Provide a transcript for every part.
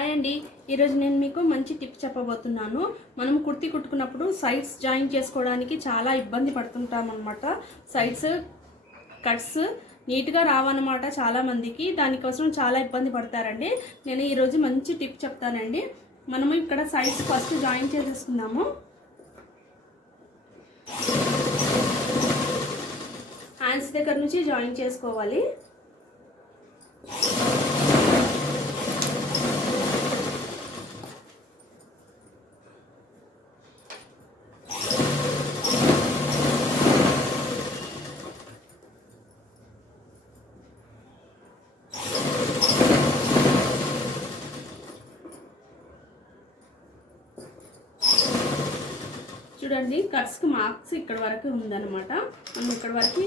Hi అండి. ఈరోజు నేను మీకు మంచి టిప్ చెప్పబోతున్నాను. మనం కుర్తి కుట్టుకున్నప్పుడు సైడ్స్ జాయిన్ చేసుకోవడానికి చాలా ఇబ్బంది పడుతుంటాం అనమాట సైడ్స్ కట్స్ నీట్గా రావన్నమాట చాలా మందికి దానికోసం చాలా ఇబ్బంది పడతారండి. నేను ఈరోజు మంచి టిప్ చెప్తానండి. మనము ఇక్కడ సైడ్స్ ఫస్ట్ జాయిన్ చేసేసుకుందాము. హ్యాండ్స్ దగ్గర నుంచి జాయిన్ చేసుకోవాలి. చూడండి కట్స్కి మార్క్స్ ఇక్కడ వరకు ఉందన్నమాట. మనం ఇక్కడ వరకు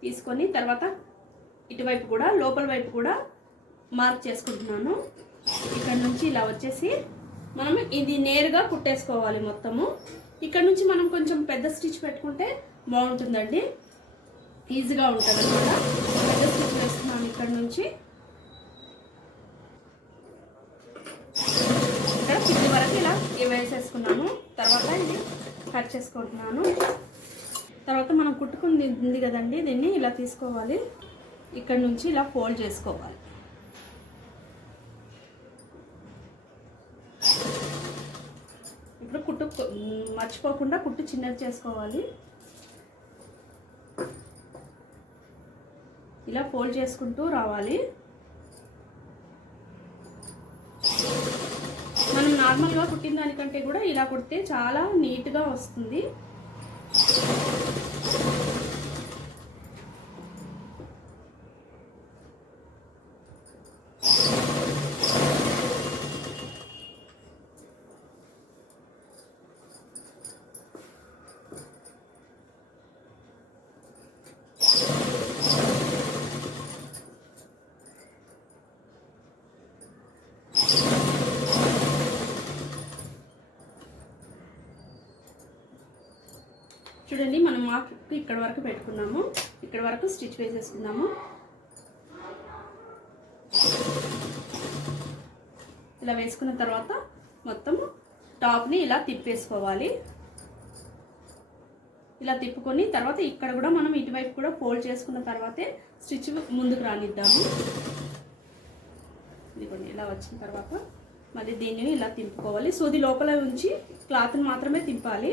తీసుకొని తర్వాత ఇటువైపు కూడా లోపల వైపు కూడా మార్క్ చేసుకుంటున్నాను. ఇక్కడ నుంచి ఇలా వచ్చేసి మనం ఇది నేరుగా కుట్టేసుకోవాలి మొత్తము. ఇక్కడ నుంచి మనం కొంచెం పెద్ద స్టిచ్ పెట్టుకుంటే బాగుంటుందండి. ఈజీగా ఉంటుంది అనమాట పెద్ద స్టిచ్ వేస్తున్నాను ఇక్కడ నుంచి. ఇక్కడ కింది వరకు ఇలా వేసేసుకున్నాను. తర్వాత ఇది కట్ చేసుకుంటున్నాను. తర్వాత మనం కుట్టుకుంది ఉంది కదండి దీన్ని ఇలా తీసుకోవాలి. ఇక్కడ నుంచి ఇలా ఫోల్డ్ చేసుకోవాలి. ఇప్పుడు కుట్టు మర్చిపోకుండా కుట్టు చిన్నది చేసుకోవాలి. ఇలా ఫోల్డ్ చేసుకుంటూ రావాలి మనం నార్మల్గా కుట్టిన దానికంటే కూడా ఇలా కుడితే చాలా నీట్గా వస్తుంది. చూడండి మనం మార్క్ ఇక్కడ వరకు పెట్టుకున్నాము. ఇక్కడ వరకు స్టిచ్ వేసేసుకున్నాము ఇలా వేసుకున్న తర్వాత మొత్తం టాప్ని ఇలా తిప్పేసుకోవాలి. ఇలా తిప్పుకొని తర్వాత ఇక్కడ కూడా మనం ఇటువైపు కూడా ఫోల్డ్ చేసుకున్న తర్వాతే స్టిచ్ ముందుకు రానిద్దాము. ఇదిగోండి ఇలా వచ్చిన తర్వాత మళ్ళీ దీన్ని ఇలా తింపుకోవాలి. సూది లోపల ఉంచి క్లాత్ని మాత్రమే తింపాలి.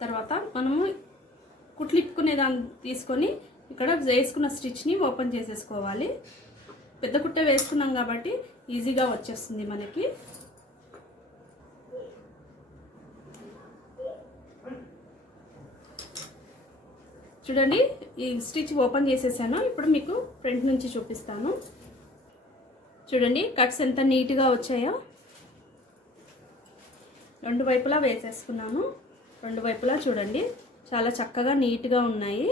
తర్వాత మనము కుట్లిప్పుకునే దాన్ని తీసుకొని ఇక్కడ వేసుకున్న స్టిచ్ని ఓపెన్ చేసేసుకోవాలి. పెద్ద కుట్ట వేసుకున్నాం కాబట్టి ఈజీగా వచ్చేస్తుంది మనకి. చూడండి ఈ స్టిచ్ ఓపెన్ చేసేసాను. ఇప్పుడు మీకు ఫ్రంట్ నుంచి చూపిస్తాను. చూడండి కట్స్ ఎంత నీట్గా వచ్చాయో. రెండు వైపులా వేసేసుకున్నాను. రెండు వైపులా చూడండి. చాలా చక్కగా నీట్గా ఉన్నాయి.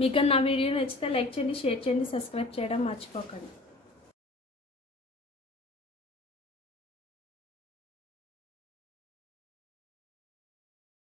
మీకు నా వీడియో నచ్చితే లైక్ చేయండి షేర్ చేయండి సబ్స్క్రైబ్ చేయడం మర్చిపోకండి.